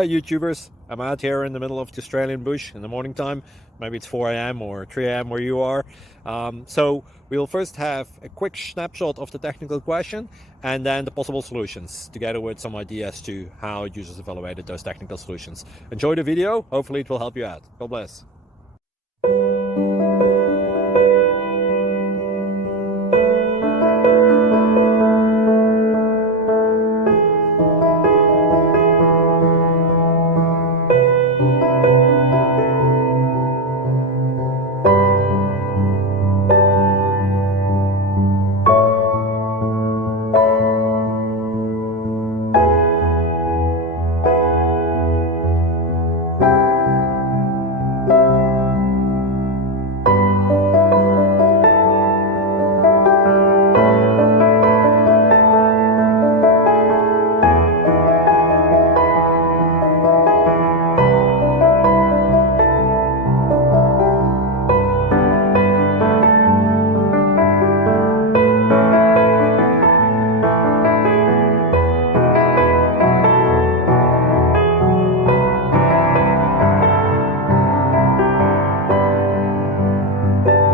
Hey YouTubers, I'm out here in the middle of the Australian bush in the morning time. Maybe it's 4 a.m. or 3 a.m. where you are. So we'll first have a quick snapshot of the technical question and then the possible solutions, together with some ideas to how users evaluated those technical solutions. Enjoy the video, hopefully it will help you out. God bless.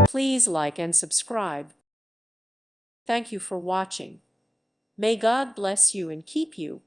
Please like and subscribe. Thank you for watching. May God bless you and keep you.